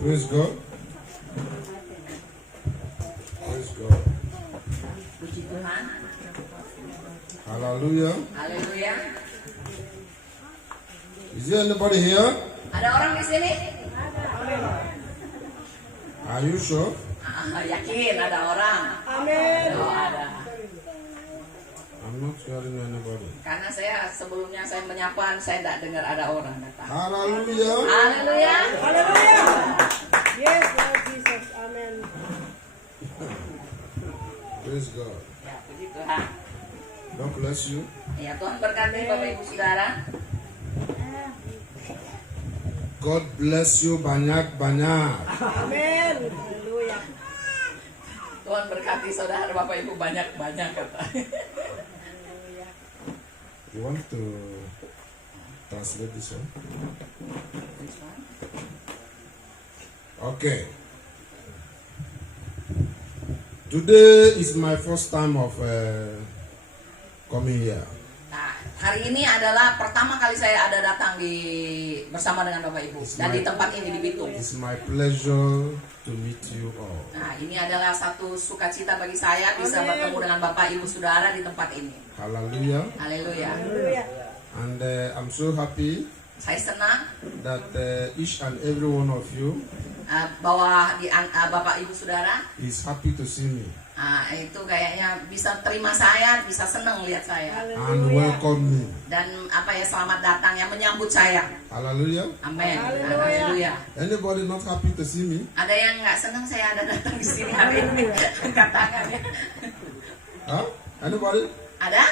Praise God. Praise God. Puji Tuhan. Hallelujah. Haleluya. Is there anybody here? Ada orang di sini? Are you sure? Yakin ada orang. Amin. Oh, ada. I'm not hearing anybody. Karena sebelumnya saya menyapa, saya tidak dengar ada orang datang. Hallelujah. Haleluya. Haleluya. Yes, Lord Jesus. Amen. Praise God. Ya, puji Tuhan. God bless you. Ya, Tuhan berkati Bapak Ibu Saudara. God bless you banyak-banyak. Amin. Haleluya. Tuhan berkati saudara Bapak Ibu banyak-banyak kata. You want to translate this one? Okay. Today is my first time of coming here. Nah, hari ini adalah pertama kali saya ada datang bersama dengan Bapak Ibu dan di tempat ini di Bitung. It's my pleasure to meet you all. Nah, ini adalah satu sukacita bagi saya bisa bertemu dengan Bapak Ibu Saudara di tempat ini. Hallelujah. Haleluya. Haleluya. And I'm so happy Saya senang that each and every one of you bahwa Bapak Ibu Saudara is happy to see me itu kayaknya bisa terima saya, bisa senang lihat saya and welcome me. dan selamat datang yang menyambut saya. Hallelujah. Amin. Haleluya. Haleluya. Anybody not happy to see me? Ada yang nggak senang saya ada datang di sini hari ini? Angkat tangan ya. Huh? Anybody? Ada?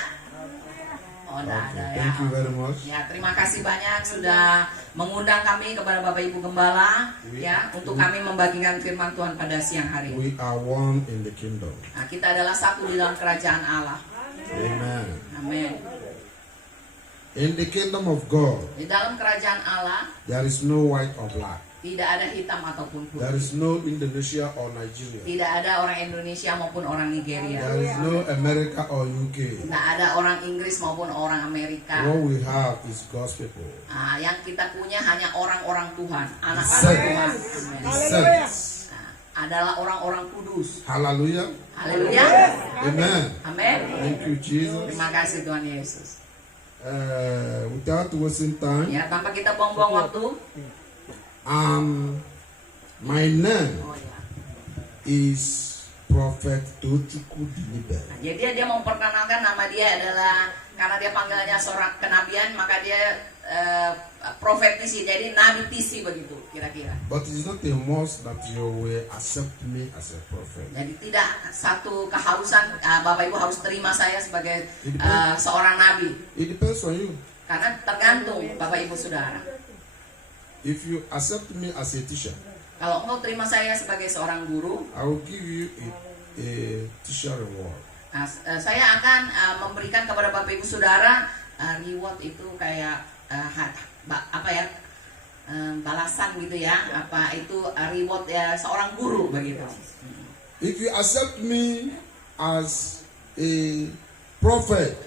Oh, enggak ada ya. Thank you very much. Ya, terima kasih banyak sudah mengundang kami kepada Bapak Ibu Gembala ya untuk kami membagikan firman Tuhan pada siang hari ini. We are one in the kingdom. Nah, kita adalah satu di dalam kerajaan Allah. Amen. Amin. In the kingdom of God, Di dalam kerajaan Allah there is no white or black. tidak ada hitam ataupun There putih. is no Indonesia or Nigeria. Tidak ada orang Indonesia maupun orang Nigeria. There is no America or UK. Tidak ada orang Inggris maupun orang Amerika. What we have is God's people. Yang kita punya hanya orang-orang Tuhan, anak-anak Saints. Tuhan. The Amin. saints. Adalah orang-orang kudus. Hallelujah. Haleluya. Amen. Amin. Thank you, Jesus. Terima kasih Tuhan Yesus. Without wasting time, Ya, tanpa kita buang-buang waktu. my name Oh, ya. is Prophet Tochukwu Dilibe. Nah, jadi dia memperkenalkan nama dia adalah karena dia panggilannya seorang kenabian, maka dia profetisi, jadi nabi tisi begitu kira-kira. But it is not a must that you will accept me as a prophet. Jadi tidak satu keharusan Bapak Ibu harus terima saya sebagai seorang nabi, It depends on you. karena tergantung Bapak Ibu Saudara. If you accept me as a teacher, Kalau engkau terima saya sebagai seorang guru, I will give you a teacher reward. nah, saya akan memberikan kepada Bapak Ibu Saudara reward itu kayak balasan gitu ya, reward ya seorang guru begitu. If you accept me as a prophet,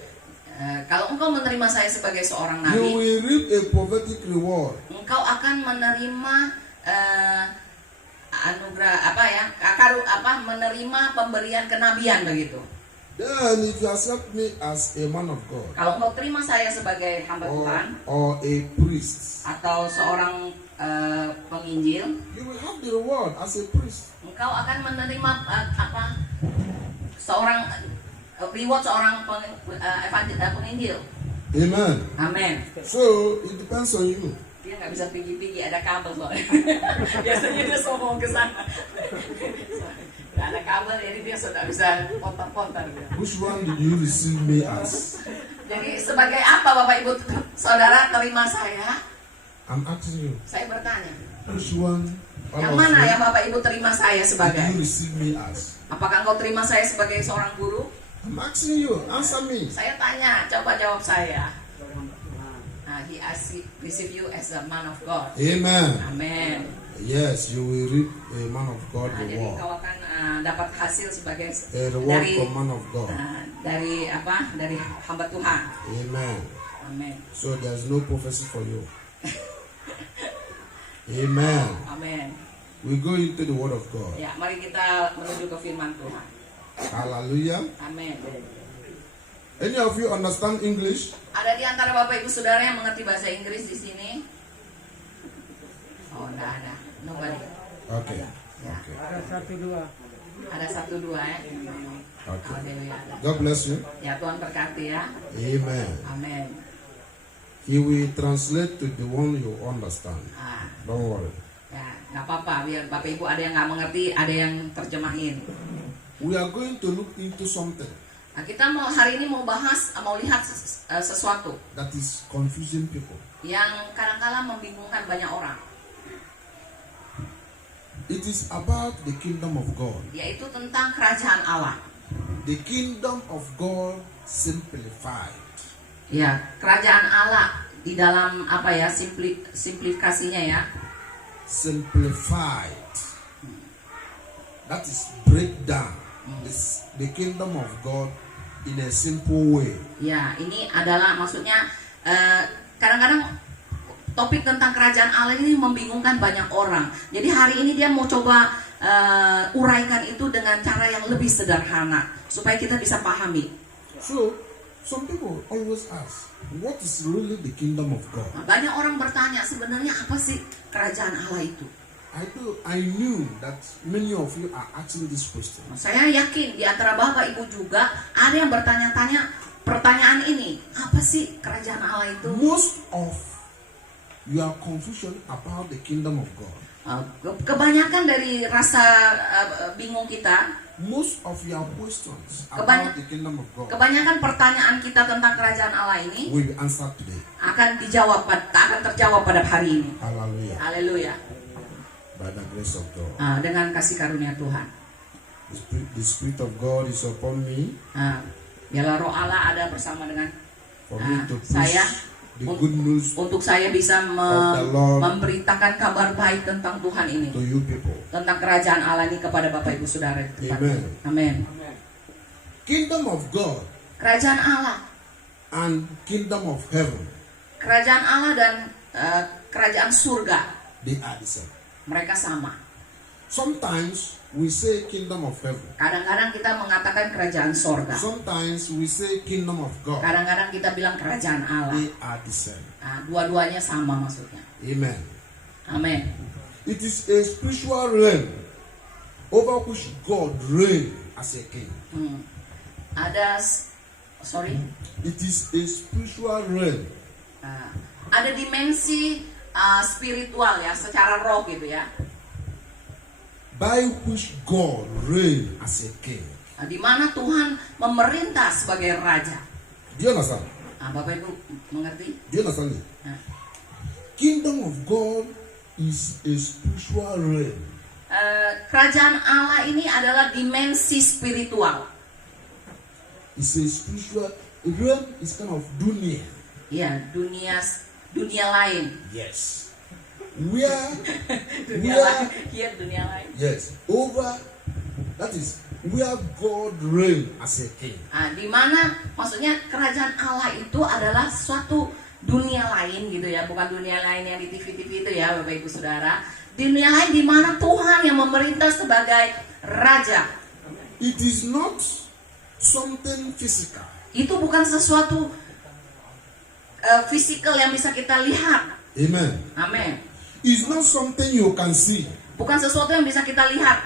Kalau engkau menerima saya sebagai seorang you nabi, will reap a prophetic reward. engkau akan menerima anugerah menerima pemberian kenabian begitu. Then if you accept me as a man of God Kalau engkau terima saya sebagai hamba Tuhan or a priest, atau seorang penginjil, you will have the reward as a priest. engkau akan menerima seorang reward seorang penginjil. Amen. Amin. So it depends on you. Dia nggak bisa pergi-pergi, ada kabel soalnya. Biasanya dia sombong ke sana. Nggak ada kabel, jadi dia sudah bisa pontar-pontar. Which one did you receive me as? Jadi sebagai apa Bapak Ibu Saudara terima saya? I'm asking you. Saya bertanya. Which one? Yang mana yang Bapak Ibu terima saya Did you sebagai? receive me as? Apakah engkau terima saya sebagai seorang guru? I'm asking you. Answer me. Saya tanya, coba jawab saya. He receive you as a man of God. Amen. Amin. Yes, you will reap a man of God Jadi reward. kau akan dapat hasil sebagai A reward dari from man of God. dari hamba Tuhan. Amen. Amin. So there's no prophecy for you. Amen. Amin. We go into the word of God. Ya, mari kita menuju ke firman Tuhan. Hallelujah. Amin. Any of you understand English? Ada di antara Bapak Ibu Saudara yang mengerti bahasa Inggris di sini? Oh, enggak ada. Nobody. Okay. Ya. Okay. Ada 1-2. Ada 1-2 ya. Okay. Haleluya. God bless you. Ya, Tuhan berkati ya. Amen. Amin. He will translate to the one you understand. Ah, Don't worry. ya, nggak apa-apa. Biar Bapak Ibu ada yang nggak mengerti, ada yang terjemahin. We are going to look into something Nah, kita hari ini mau bahas, mau lihat sesuatu that is confusing people. yang kadang-kala membingungkan banyak orang, It is about the kingdom of God. yaitu tentang kerajaan Allah. The kingdom of God simplified. Ya, kerajaan Allah di dalam apa ya, simplifikasinya ya. Simplified. That is breakdown. It's the kingdom of God in a simple way. Ya, ini adalah maksudnya kadang-kadang topik tentang kerajaan Allah ini membingungkan banyak orang. Jadi hari ini dia mau coba uraikan itu dengan cara yang lebih sederhana supaya kita bisa pahami. So, some people always ask, what is really the kingdom of God? Nah, banyak orang bertanya sebenarnya apa sih kerajaan Allah itu? I knew that many of you are asking this question. Nah, saya yakin di antara Bapak Ibu juga ada yang bertanya-tanya pertanyaan ini, apa sih kerajaan Allah itu? Most of your confusion about the kingdom of God, Kebanyakan dari rasa bingung kita, most of your questions Kebanyak- about the kingdom of God kebanyakan pertanyaan kita tentang kerajaan Allah ini will be answered today. akan terjawab pada hari ini. Hallelujah. Haleluya. By the grace of God. Dengan kasih karunia Tuhan. The Spirit of God is upon me Biarlah roh Allah ada bersama dengan for me to preach saya the good news untuk saya bisa of the Lord memberitakan kabar baik tentang Tuhan ini, to you people. tentang kerajaan Allah ini kepada Bapak Ibu Saudara di tempat Amen. ini. Amin. Kingdom of God Kerajaan Allah, and kingdom of heaven, kerajaan Allah dan kerajaan surga, they are the same. mereka sama. Sometimes we say kingdom of heaven. Kadang-kadang kita mengatakan kerajaan surga. Sometimes we say kingdom of God. Kadang-kadang kita bilang kerajaan Allah. They are the same. Dua-duanya sama maksudnya. Amen. Amin. It is a spiritual realm over which God reigns as a king. It is a spiritual realm Ada dimensi spiritual ya, secara roh gitu ya, by which God reigns as a king. di mana Tuhan memerintah sebagai raja. Do you understand? Bapak Ibu mengerti? Do you understand it? Nah, Kingdom of God is a spiritual realm. kerajaan Allah ini adalah dimensi spiritual. It's a spiritual realm. Is kind of dunia. Ya, dunia lain. Yes. Where Dunia lain. Iya, dunia lain. yes, over, that is where God reigns as a king. Di mana maksudnya kerajaan Allah itu adalah suatu dunia lain gitu ya, bukan dunia lain yang di TV-TV itu ya, Bapak Ibu Saudara. Dunia lain di mana Tuhan yang memerintah sebagai raja. It is not something physical. Itu bukan sesuatu fisikal yang bisa kita lihat. Amen. Amin. It's not something you can see. Bukan sesuatu yang bisa kita lihat.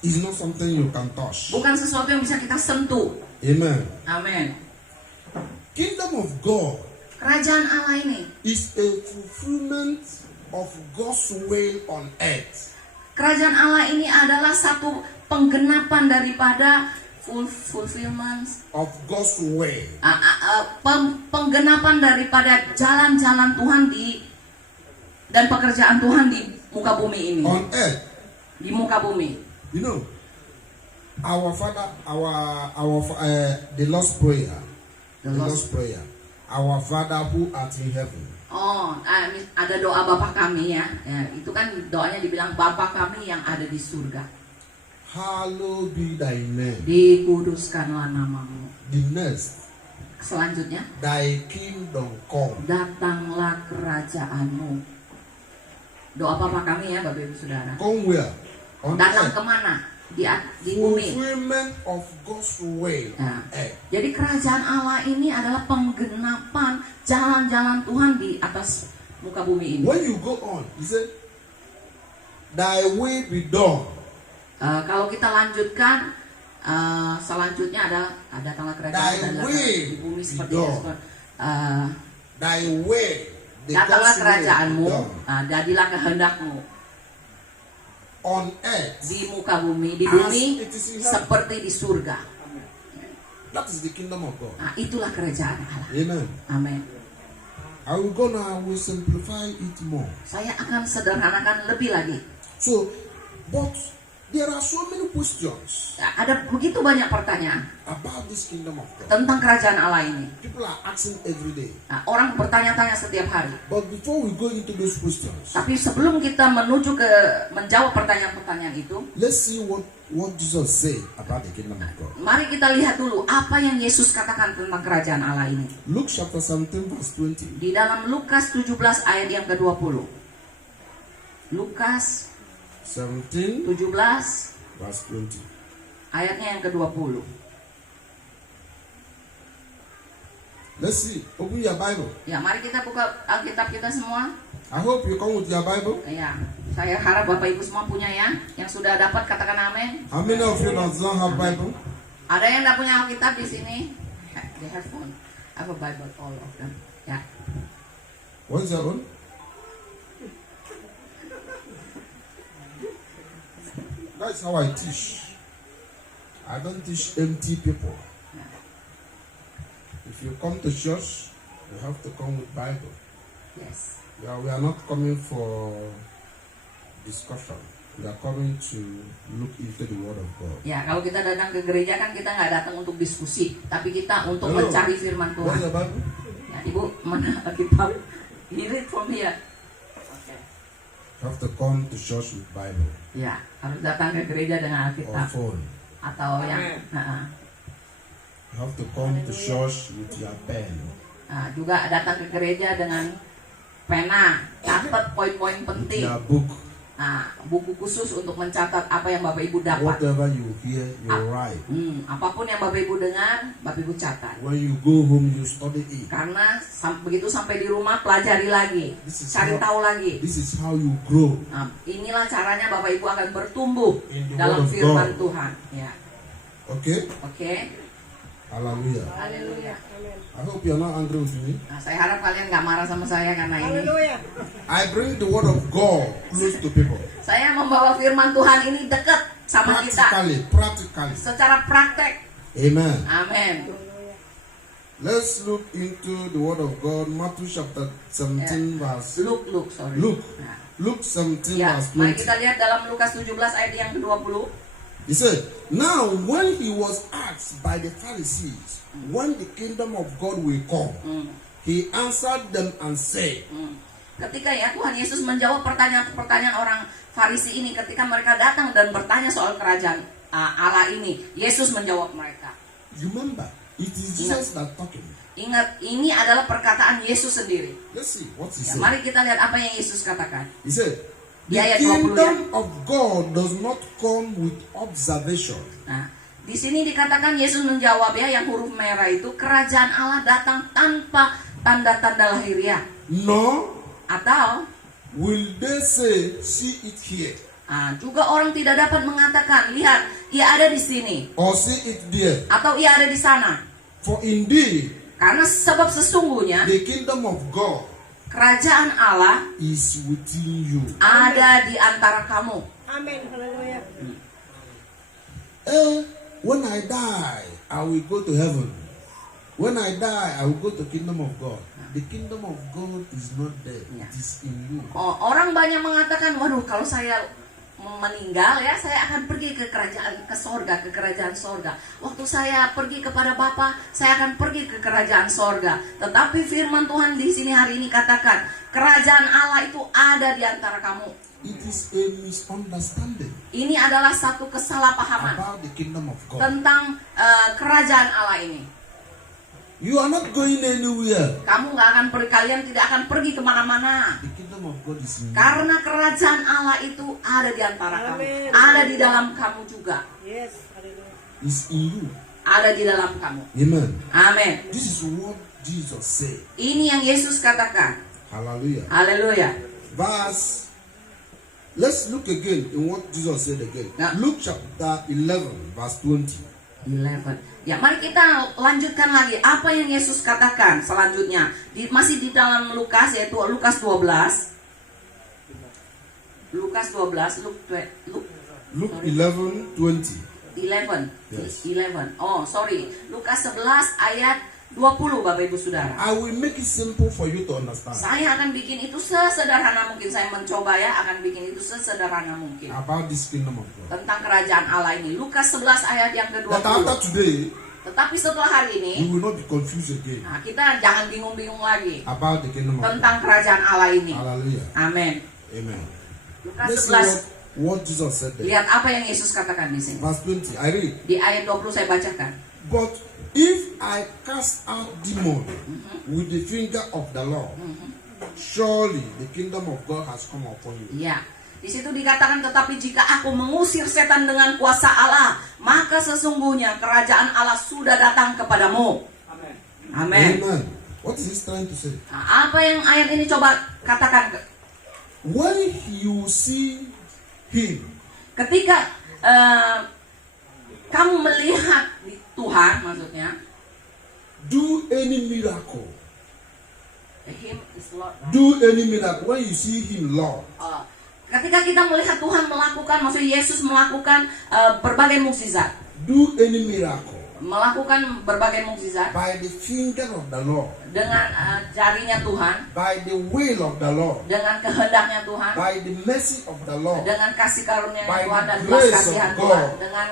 It's not something you can touch. Bukan sesuatu yang bisa kita sentuh. Amen. Amin. Kingdom of God Kerajaan Allah ini, is a fulfillment of God's will on earth. kerajaan Allah ini adalah satu penggenapan daripada fulfillment Of God's will. Penggenapan daripada jalan-jalan Tuhan dan pekerjaan Tuhan di muka bumi ini. On earth. Di muka bumi. You know, our Father, the Lord's Prayer. The Lord's Prayer. Our Father who art in heaven. Ada doa Bapa kami ya. Itu kan doanya dibilang Bapa kami yang ada di surga. Hallowed be thy name. Dikuduskanlah namamu. The next, Selanjutnya, Thy kingdom come. datanglah kerajaanmu. Doa Bapa kami ya Bapak Ibu Saudara. Come where? On Datang earth. kemana? Di bumi. Fulfillment of God's way Nah, on earth. jadi kerajaan Allah ini adalah penggenapan jalan-jalan Tuhan di atas muka bumi ini. When you go on, he said, Thy will be done. Kalau kita lanjutkan, selanjutnya ada datanglah kerajaan Thy adalah will di bumi be seperti done. Yesus. Thy way. The Datanglah God's will kerajaanmu, be done. jadilah kehendakmu On earth. di muka bumi, di As bumi it is in heaven. seperti di surga. That is the kingdom of God. Nah, itulah kerajaan Allah. Amen. Amin. I will go now, I will simplify it more. Saya akan sederhanakan lebih lagi. So, but there are so many questions Ya, ada begitu banyak pertanyaan about this kingdom of God. tentang kerajaan Allah ini. People are asking every day. Nah, orang bertanya-tanya setiap hari. But before we go into those questions, Tapi sebelum kita menuju ke menjawab pertanyaan-pertanyaan itu, let's see what Jesus said about the kingdom of God. mari kita lihat dulu apa yang Yesus katakan tentang kerajaan Allah ini. Luke chapter 17 verse 20. Di dalam Lukas 17 ayat yang ke-20. Lukas 17 17 verse 20. ayatnya yang ke-20. Let's see. Open your Bible. Ya, mari kita buka Alkitab kita semua. I hope you come with your Bible. Ya, saya harap Bapak Ibu semua punya ya. Yang sudah dapat katakan amin. How many of you does not have Bible? Ada yang tidak punya Alkitab di sini? They have one. I have a Bible, all of them. Ya. What is your own? That's how I teach. I don't teach empty people. If you come to church, you have to come with Bible. Yes. Yeah, we are not coming for discussion. We are coming to look into the Word of God. Ya, kalau kita datang ke gereja kan kita nggak datang untuk diskusi, tapi kita untuk Hello. mencari firman What is Tuhan. the Bible? Ya, Ibu, mana Alkitab? You read from here. Oke. You have to come to church with Bible Ya, harus datang ke gereja dengan or Alkitab phone. atau yang You have to come to church with your pen. juga datang ke gereja dengan pena, catat poin-poin With penting. your book. Buku khusus untuk mencatat apa yang Bapak Ibu dapat. Whatever you hear, you write. Apapun yang Bapak Ibu dengar, Bapak Ibu catat. When you go home, you study it. Karena begitu sampai di rumah pelajari lagi, This is cari how- tahu lagi. This is how you grow. Inilah caranya Bapak Ibu akan bertumbuh In the dalam word of firman God. Tuhan. Ya, Okay? oke. Hallelujah. Haleluya. I hope you're not angry with me. Saya harap kalian nggak marah sama saya karena ini. Hallelujah. I bring the word of God close to people. Saya membawa firman Tuhan ini dekat sama kita Practically. secara praktek. Amen. Amin. Let's look into the word of God. Matthew chapter 17 verse. Sorry. Luke. Nah, Luke 17 ya, verse mari 20. kita lihat dalam Lukas 17 ayat yang ke-20. He said, now when he was asked by the Pharisees when the kingdom of God will come, he answered them and said, Ketika ya Tuhan Yesus menjawab pertanyaan-pertanyaan orang Farisi ini, ketika mereka datang dan bertanya soal kerajaan Allah ini, Yesus menjawab mereka. remember, it is Jesus that talking. Ingat, ini adalah perkataan Yesus sendiri. Let's see what he Ya, said. mari kita lihat apa yang Yesus katakan. He said, Di the ayat 20 ya. kingdom of God does not come with observation. Nah, di sini dikatakan Yesus menjawab ya, yang huruf merah itu, kerajaan Allah datang tanpa tanda-tanda lahiriah. Nor Atau will they say, see it here, juga orang tidak dapat mengatakan, lihat, ia ada di sini, or see it there. atau ia ada di sana. For indeed, Karena sebab sesungguhnya the kingdom of God kerajaan Allah is within you. ada di antara kamu. Amen. Hallelujah. When I die, I will go to heaven. When I die, I will go to kingdom of God. The kingdom of God is not there. It is in you. Orang banyak mengatakan, waduh, kalau saya meninggal ya, saya akan pergi ke kerajaan sorga. Waktu saya pergi kepada Bapa, saya akan pergi ke kerajaan sorga. Tetapi firman Tuhan di sini hari ini katakan, kerajaan Allah itu ada di antara kamu. It is a misunderstanding Ini adalah satu kesalahpahaman about the kingdom of God. tentang kerajaan Allah ini. You are not going anywhere. Kamu nggak akan pergi, kalian tidak akan pergi kemana-mana. The kingdom of God is in you. Karena kerajaan Allah itu ada di antara kamu, Amin. ada di dalam kamu juga, Yes. Hallelujah. It's in you. ada di dalam kamu. Amen. Amin. This is what Jesus said. Ini yang Yesus katakan. Hallelujah. Haleluya. Verse. Let's look again in what Jesus said again. Yeah. Luke chapter 11, verse 20. 11. Ya, mari kita lanjutkan lagi apa yang Yesus katakan selanjutnya. Masih di dalam Lukas, yaitu Lukas 12. Lukas 12, Luke 11, 20. 11. Yes. 11. Oh, sorry. Lukas 11 ayat 20, Bapak Ibu Saudara. I will make it simple for you to understand. Saya akan bikin itu sesederhana mungkin. Saya mencoba ya, akan bikin itu sesederhana mungkin. About this kingdom of God. Tentang kerajaan Allah ini. Lukas 11 ayat yang That after ke-20. today, Tetapi setelah hari you ini, will not be confused again nah, kita jangan bingung-bingung lagi about the kingdom of God. tentang kerajaan Allah ini. Hallelujah. Amin. Amen. Lukas Let's see 11. what Jesus said there. Lihat apa yang Yesus katakan di sini. Verse 20. I read. Di ayat 20 saya bacakan. But if I cast out demon with the finger of the Lord, surely the kingdom of God has come upon you. Ya. Di situ dikatakan, tetapi jika aku mengusir setan dengan kuasa Allah, maka sesungguhnya kerajaan Allah sudah datang kepadamu. Amin. Amen. What is he trying to say? Nah, apa yang ayat ini coba katakan? When you see him, Ketika kamu melihat Tuhan, maksudnya, do any miracle. Him is Lord. Do any miracle. When you see him, Lord. Ketika kita melihat Tuhan melakukan, maksudnya Yesus melakukan berbagai mukjizat, Do any miracle. melakukan berbagai mukjizat By the finger of the Lord. dengan jarinya Tuhan, By the will of the Lord. dengan kehendaknya Tuhan, By the mercy of the Lord. dengan kasih karunia By Tuhan dan the belas grace kasihan of Tuhan, God. dengan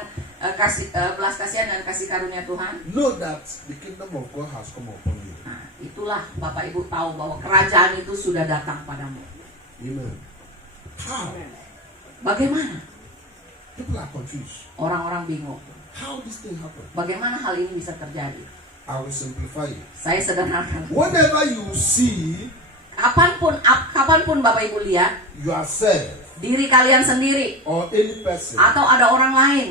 belas kasihan dan kasih karunia Tuhan. Know that the kingdom of God has come upon you. Nah, itulah Bapak Ibu tahu bahwa kerajaan itu sudah datang padamu. Amen. How? Bagaimana? People are confused. Orang-orang bingung. How this thing happen? Bagaimana hal ini bisa terjadi? I will simplify it. Saya sederhanakan. Whenever you see Kapanpun Bapak Ibu lihat yourself diri kalian sendiri or any person atau ada orang lain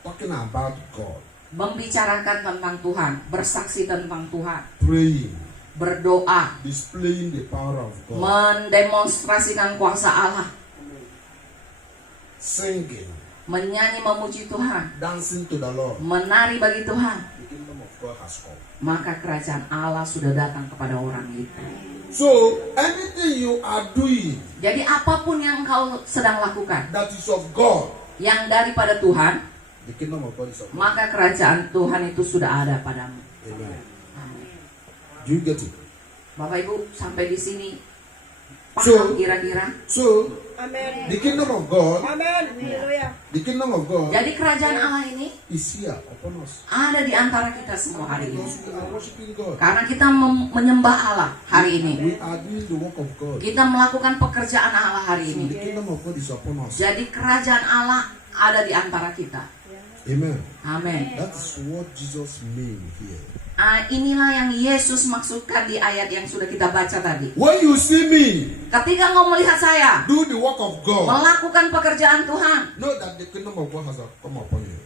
talking about God, membicarakan tentang Tuhan, bersaksi tentang Tuhan, praying, berdoa, displaying the power of God, mendemonstrasikan kuasa Allah, singing, menyanyi memuji Tuhan, dancing to the Lord, menari bagi Tuhan, the kingdom of God has come. maka kerajaan Allah sudah datang kepada orang itu. So anything you are doing Jadi apapun yang kau sedang lakukan that is of God, yang daripada Tuhan, the kingdom of God is of God. maka kerajaan Tuhan itu sudah ada padamu. Amen. Amin. Do you get it? Bapak Ibu sampai di sini So- paham kira-kira? So Amen. the kingdom of God, Amen. Hallelujah. the kingdom of God Jadi kerajaan Allah ini is here upon us. ada di antara kita semua hari ini. Because we are worshiping God. Karena kita menyembah Allah hari ini. We are doing the work of God. Kita melakukan pekerjaan Allah hari So ini. the kingdom of God is upon us. Jadi kerajaan Allah ada di antara kita. Amen. Amin. That is what Jesus mean here. Inilah yang Yesus maksudkan di ayat yang sudah kita baca tadi. When you see me Ketika engkau melihat saya do the work of God, melakukan pekerjaan Tuhan, know that the kingdom of God has come upon you.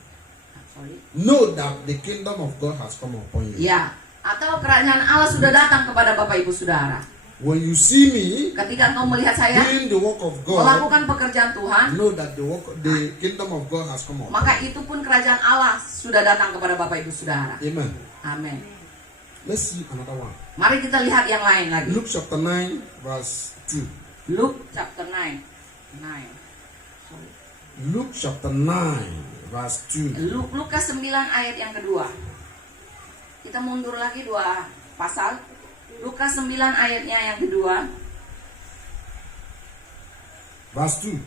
sorry. Know that the kingdom of God has come upon you. Ya, atau kerajaan Allah sudah datang kepada Bapak Ibu Saudara. When you see me Ketika engkau melihat saya doing the work of God, melakukan pekerjaan Tuhan, know that the kingdom of God has come upon maka you. itu pun kerajaan Allah sudah datang kepada Bapak Ibu Saudara. Amen. Amin. Let's see another one. Mari kita lihat yang lain lagi. Luke chapter 9 verse 2. Luke chapter 9. Luke chapter 9 verse 2. Lukas 9 ayat yang kedua. Kita mundur lagi 2 pasal. Lukas 9 ayatnya yang kedua. Verse 2.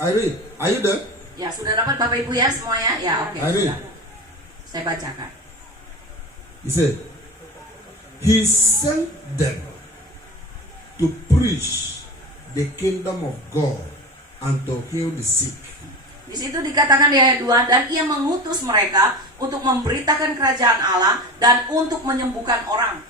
I read. Are you there? Ya, sudah dapat Bapak Ibu ya semuanya? Ya, oke. I read. Sudah. Saya bacakan. He said, He sent them to preach the kingdom of God and to heal the sick. Di situ dikatakan di ayat 2, dan ia mengutus mereka untuk memberitakan kerajaan Allah dan untuk menyembuhkan orang.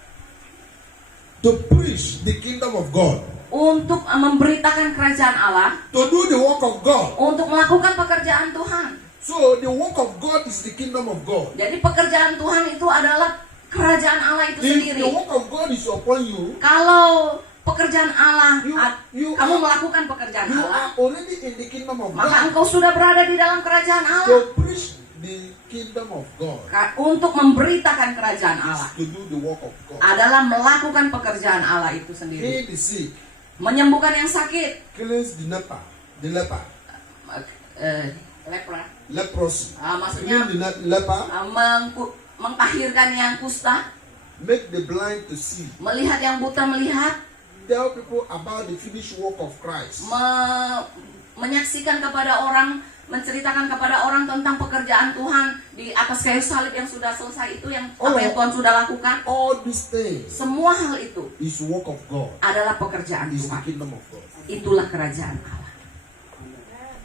To preach the kingdom of God. Untuk memberitakan kerajaan Allah, To do the work of God. untuk melakukan pekerjaan Tuhan. So the work of God is the kingdom of God. Jadi pekerjaan Tuhan itu adalah kerajaan Allah itu If sendiri. the work of God is upon you, Kalau pekerjaan Allah, You kamu are- melakukan pekerjaan you Allah, are already in the kingdom of maka God. engkau sudah berada di dalam kerajaan Allah. To preach the kingdom of God Untuk memberitakan kerajaan Allah is to do the work of God. adalah melakukan pekerjaan Allah itu sendiri. Heal the sick, Menyembuhkan yang sakit, cleanse the leper, lepra, leprosy, maksudnya cleanse the leper, mengtahirkan yang kusta, make the blind to see, melihat yang buta melihat, tell people about the finished work of Christ. menyaksikan kepada orang, menceritakan kepada orang tentang pekerjaan Tuhan di atas kayu salib yang sudah selesai itu, yang apa yang Tuhan sudah lakukan. All these things Semua hal itu is work of God, adalah pekerjaan is the Tuhan. kingdom of God. Itulah kerajaan Allah.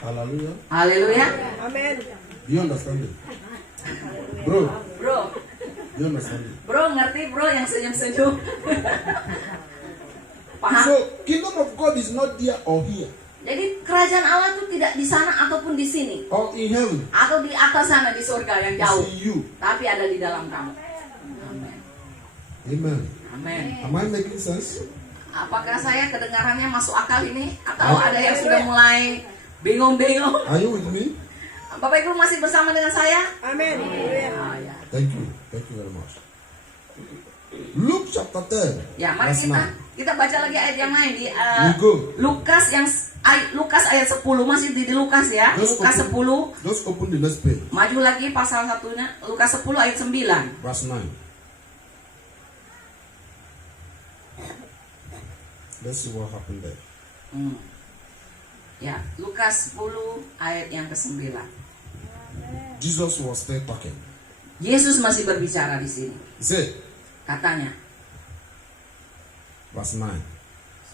Hallelujah. Haleluya. Amen. Do you understand it? Bro, Bro, do you understand it? bro ngerti bro yang senyum-senyum. Paham? So, kingdom of God is not there or here Jadi kerajaan Allah itu tidak di sana ataupun di sini, or in heaven. atau di atas sana di surga yang It's jauh, in you. tapi ada di dalam kamu. Amin. Amen. Amin. Am I making sense? Apakah saya kedengarannya masuk akal ini, atau ada yang sudah mulai bingung-bingung? Are you with me? Bapak Ibu masih bersama dengan saya? Amen. Haleluya. Ya. Thank you. Thank you very much. Luke chapter 10. Ya, mari verse 9. kita baca lagi ayat yang lain di We go. Lukas ayat 10, masih di Lukas ya. Just Lukas 10. Just open the next page. Maju lagi pasal satunya, Lukas 10 ayat 9. Verse 9. Let's see what happened there. Ya, Lukas 10 ayat yang ke-9. Jesus was still talking. Yesus masih berbicara di sini. He said, Katanya, verse 9.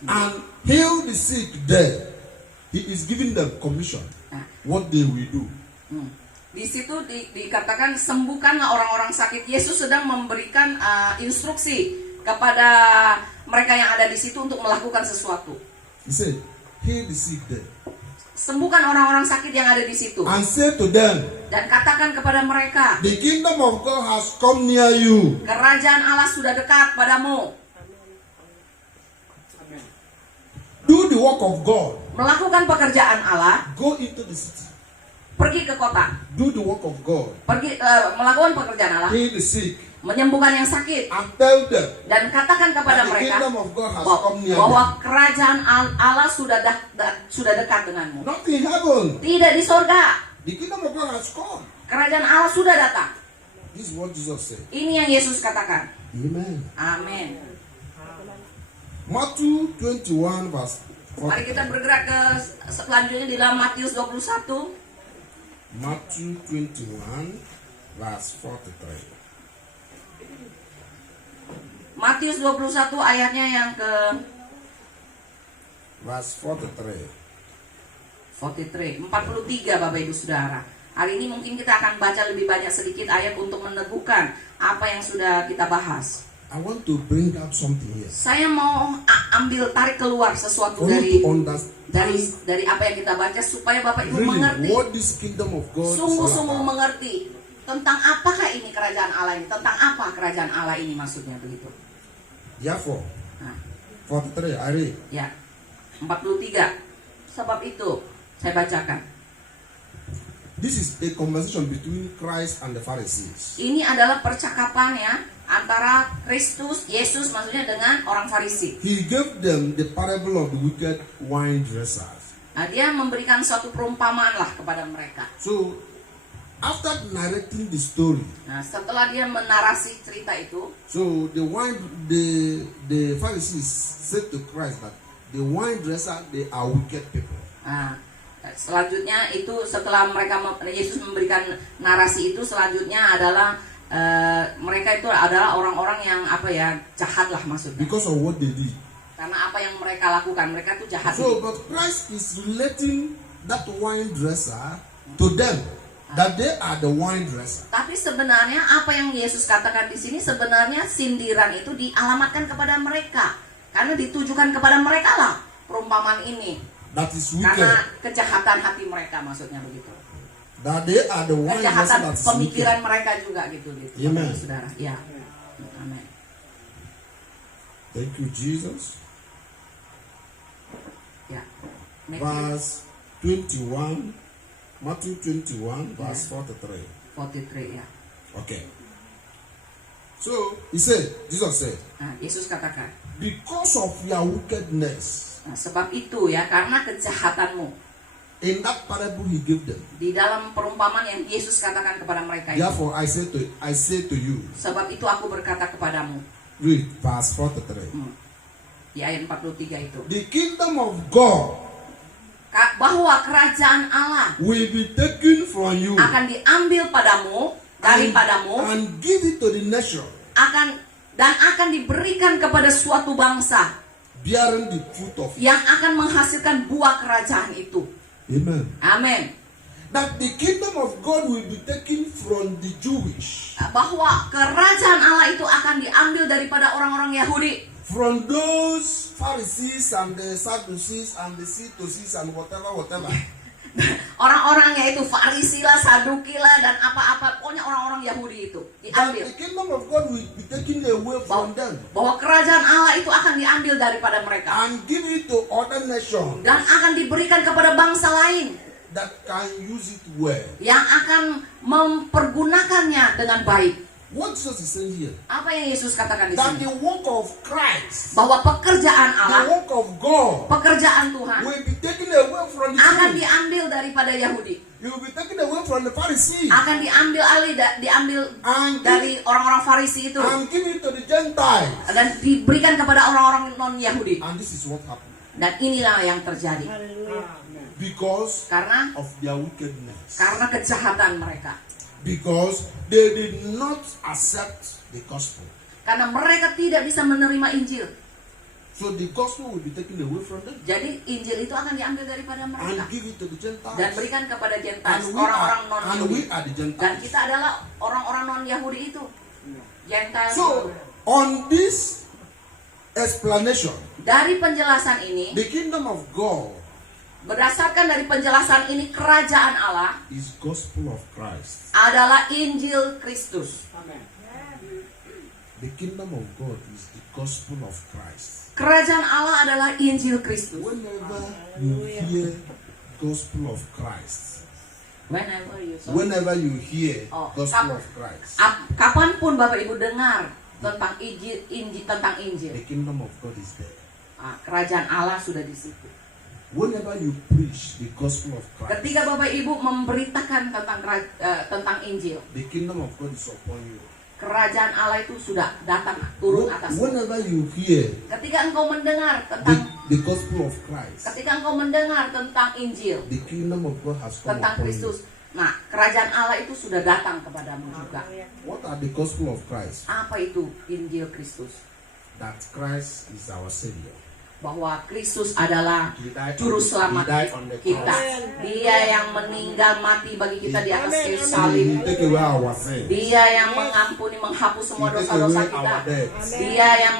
And heal the sick there. He is giving them commission. Nah, What they will do. di situ dikatakan sembuhkanlah orang-orang sakit. Yesus sedang memberikan instruksi kepada mereka yang ada di situ untuk melakukan sesuatu. He said, heal the sick there. Sembuhkan orang-orang sakit yang ada di situ. And say to them, Dan katakan kepada mereka, the kingdom of God has come near you. kerajaan Allah sudah dekat padamu. Do the work of God. Melakukan pekerjaan Allah, Go into the city. pergi ke kota. Do the work of God. Pergi melakukan pekerjaan Allah, Heal the sick. menyembuhkan yang sakit. And tell them Dan katakan kepada that the mereka kingdom of God has come near bahwa them. kerajaan Allah sudah dekat denganmu. Not in heaven. Tidak di sorga. The kingdom of God has come. Kerajaan Allah sudah datang. This is what Jesus said. Ini yang Yesus katakan. Amen. Amin. Matthew 21 verse Mari 43. kita bergerak ke selanjutnya di dalam Matius 21. Matthew 21 verse 43. Matius 21 ayatnya yang ke Verse 43. 43 Bapak Ibu Saudara. Hari ini mungkin kita akan baca lebih banyak sedikit ayat untuk meneguhkan apa yang sudah kita bahas. I want to bring out something here. Saya mau ambil tarik keluar sesuatu For you to understand dari apa yang kita baca supaya Bapak Ibu really mengerti, what this kingdom of God is all sungguh-sungguh about. mengerti tentang apakah ini kerajaan Allah ini, tentang apa kerajaan Allah ini maksudnya begitu. Therefore, Nah, 43, I read. ya 43. Sebab itu saya bacakan. This is a conversation between Christ and the Pharisees. Ini adalah percakapan ya antara Kristus, Yesus maksudnya dengan orang Farisi. He gave them the parable of the wicked wine dressers. Nah, dia memberikan suatu perumpamaan lah kepada mereka. So, after narrating the story, Nah, setelah dia menarasi cerita itu, so the Pharisees said to Christ that the wine dresser, they are wicked people. nah, selanjutnya itu setelah Yesus memberikan narasi itu, selanjutnya adalah mereka itu adalah orang-orang yang jahat lah maksudnya. Because of what they did. Karena apa yang mereka lakukan, mereka itu jahat. So, but Christ is relating that wine dresser to them that they are the wine dresser. Tapi sebenarnya apa yang Yesus katakan di sini, sebenarnya sindiran itu dialamatkan kepada mereka, karena ditujukan kepada mereka lah perumpamaan ini. That is Karena wicked. kejahatan hati mereka, maksudnya begitu. That they are the wine dresser Kejahatan that is pemikiran wicked. mereka juga gitu. Amen. Saudara, ya. Amin. Thank you, Jesus. Ya. Matthew Verse 21, Matthew 21, verse 43. 43 ya. Okay. So, Jesus said, Nah, Yesus katakan, because of your wickedness, nah, sebab itu ya, karena kejahatanmu. in that parable he gave them. Di dalam perumpamaan yang Yesus katakan kepada mereka itu. Therefore, I say to you, Sebab itu aku berkata kepadamu. read verse 43. Di ayat 43 itu. The kingdom of God Bahwa kerajaan Allah will be taken from you akan diambil padamu, daripadamu, and give it to the nation, akan diberikan kepada suatu bangsa bearing the fruit of it. yang akan menghasilkan buah kerajaan itu. Amen. Amin. That the kingdom of God will be taken from the Jewish, Bahwa kerajaan Allah itu akan diambil daripada orang-orang Yahudi, from those Pharisees and the Sadducees and the Sadducees and whatever. orang-orang yaitu Farisi lah, Saduki lah, dan apa-apa, pokoknya orang-orang Yahudi itu That diambil. the kingdom of God will be taken away from them Bahwa kerajaan Allah itu akan diambil daripada mereka and give it to other nations dan akan diberikan kepada bangsa lain that can use it well. yang akan mempergunakannya dengan baik. What Jesus is saying here, Apa yang Yesus katakan di that sini? the work of Christ, Bahwa pekerjaan the Allah, work of God, pekerjaan Tuhan will be taken away from the akan Jews. diambil daripada Yahudi, It will be taken away from the Pharisees akan diambil and dari orang-orang Farisi itu give it to the Gentiles. dan diberikan kepada orang-orang non Yahudi. And this is what happened Dan inilah yang terjadi Haleluya. because karena of their wickedness. kejahatan mereka. Because they did not accept the gospel. Karena mereka tidak bisa menerima Injil. So the gospel will be taken away from them Jadi Injil itu akan diambil daripada and mereka give it to the dan Gentiles. berikan kepada And Gentiles, we orang-orang non are Yahudi. the Dan Gentiles. kita adalah orang-orang non Yahudi itu. Gentiles. So on this explanation, Dari penjelasan ini, the kingdom of God berdasarkan dari penjelasan ini, kerajaan Allah is gospel of Christ. adalah Injil Kristus. The kingdom of God is the gospel of Christ. Kerajaan Allah adalah Injil Kristus. Whenever you hear gospel of Christ, Whenever you hear Oh, gospel of Christ, kapanpun Bapak Ibu dengar tentang Injil, the kingdom of God is there. kerajaan Allah sudah di situ. Whenever you preach the gospel of Christ, Ketika Bapak Ibu memberitakan tentang Injil, the kingdom of God is upon you. kerajaan Allah itu sudah datang turun atas. Whenever you hear Ketika engkau mendengar tentang the gospel of Christ, ketika engkau mendengar tentang Injil, the kingdom of God has come tentang upon Kristus, you. nah kerajaan Allah itu sudah datang kepadamu juga. What are the gospel of Christ? Apa itu Injil Kristus? That Christ is our Savior. Bahwa Kristus adalah He died juru on- selamat he died on the kita. cross. Dia yang meninggal mati bagi kita di atas kayu He salib. take away our sins. Dia yang mengampuni, menghapus He semua take dosa-dosa away kita. our debts Dia yang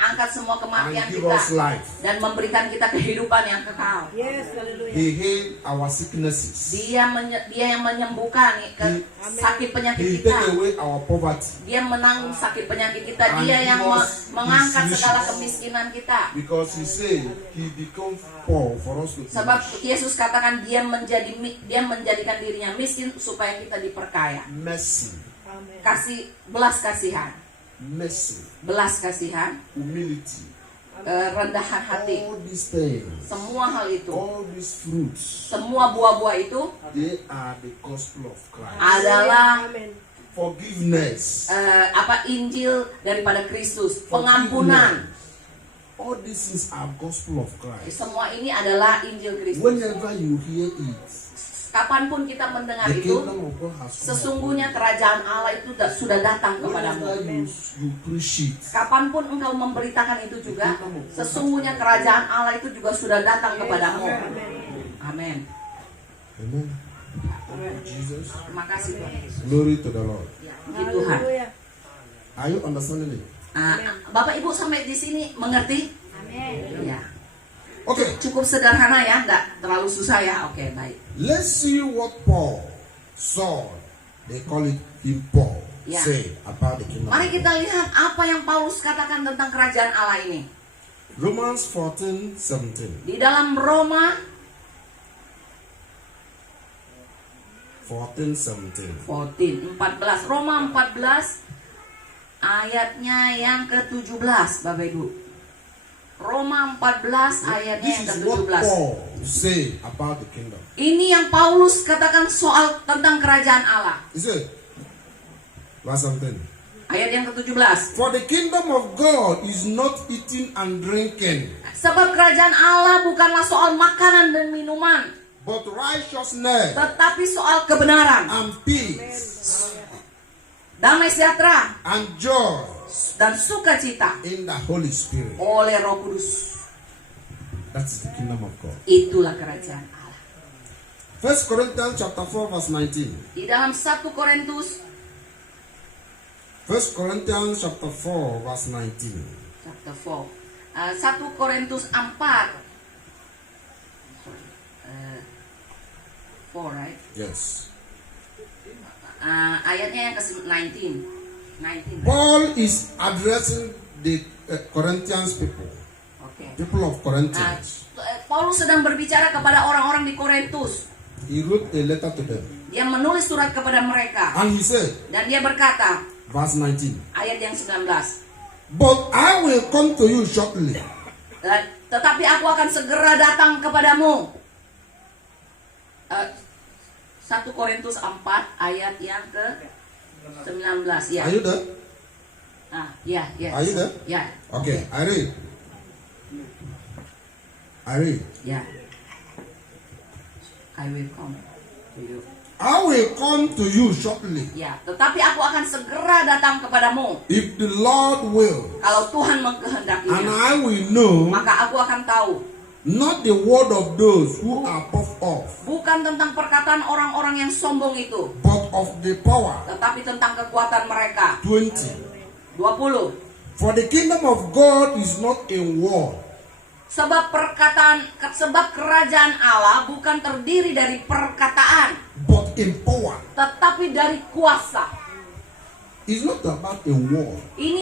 angkat semua and kematian give kita us life. dan memberikan kita kehidupan yang kekal. Yes, haleluya. He healed our sicknesses. Dia yang menyembuhkan sakit penyakit He kita. take away our poverty. Dia menanggung sakit penyakit kita. And Dia yang give us mengangkat his segala riches. kemiskinan kita. Because he said he become poor for us to be Sebab rich. Yesus katakan dia menjadikan dirinya miskin supaya kita diperkaya. Mercy, Amen. Belas kasihan, mercy, belas kasihan, humility, rendahan hati. all these things, Semua hal itu, all these fruits, semua buah-buah itu they are the gospel of Christ. adalah Amen. Forgiveness, Injil daripada Kristus, pengampunan. all these things are gospel of Christ. Semua ini adalah Injil Kristus. Whenever you hear it, Kapanpun kita mendengar the itu, kingdom of God has come sesungguhnya upon kerajaan Allah itu sudah datang you. kepadamu. Whenever you preach it, Kapanpun engkau memberitakan itu juga, sesungguhnya kerajaan Allah itu juga sudah datang kepadamu. Amin. Amen. Jesus. Terima kasih Tuhan Yesus. Glory to the Lord. Ya, puji Tuhan. Haleluya. Are you understanding it? Bapak Ibu sampai di sini mengerti? Amin. Ya. Okay. Cukup sederhana ya, nggak terlalu susah ya. Oke, baik. Let's see what Saul, they call it him Paul, Yeah. say about the kingdom. Mari of kita God. lihat apa yang Paulus katakan tentang kerajaan Allah ini. Romans 14:17. Di dalam Roma 14, Roma 14 ayatnya yang ke-17, Bapak Ibu. Roma 14 ayatnya This yang is what ke-17. Paul say about the kingdom. Ini yang Paulus katakan soal tentang kerajaan Allah. He said, verse 17. Ayat yang ke-17. For the kingdom of God is not eating and drinking, Sebab kerajaan Allah bukanlah soal makanan dan minuman, but righteousness tetapi soal kebenaran, and peace damai sejahtera, and joy dan sukacita in the Holy Spirit. oleh Roh Kudus. That's the kingdom of God. Itulah kerajaan Allah. 1 Corinthians chapter 4 verse 19. Di dalam 1 Korintus 1 Corinthians chapter 4 verse 19. chapter 4. 1 Korintus 4. Sorry. 4, right? Yes. Ayatnya yang ke-19. 19. Right? Paul is addressing the Corinthians people. Oke. People of Corinthians. Paulus sedang berbicara kepada orang-orang di Korintus. He wrote a letter to them. Dia menulis surat kepada mereka. And he said, Dan dia berkata, verse 19. ayat yang 19. But I will come to you shortly. Tetapi aku akan segera datang kepadamu. 1 Korintus 4 ayat yang ke-19. Ya. Are you there? Ya. Are you there? Ya. Okay, I read. Ya. I will come to you. I will come to you shortly. Ya, tetapi aku akan segera datang kepadamu. If the Lord will. Kalau Tuhan And mengkehendakinya, I will know maka aku akan tahu. not the word of those who are puffed off, Bukan tentang perkataan orang-orang yang sombong itu, but of the power. tetapi tentang kekuatan mereka. 20. 20. For the kingdom of God is not in war, Sebab kerajaan Allah bukan terdiri dari perkataan, but in power. tetapi dari kuasa. It's not about a war. Ini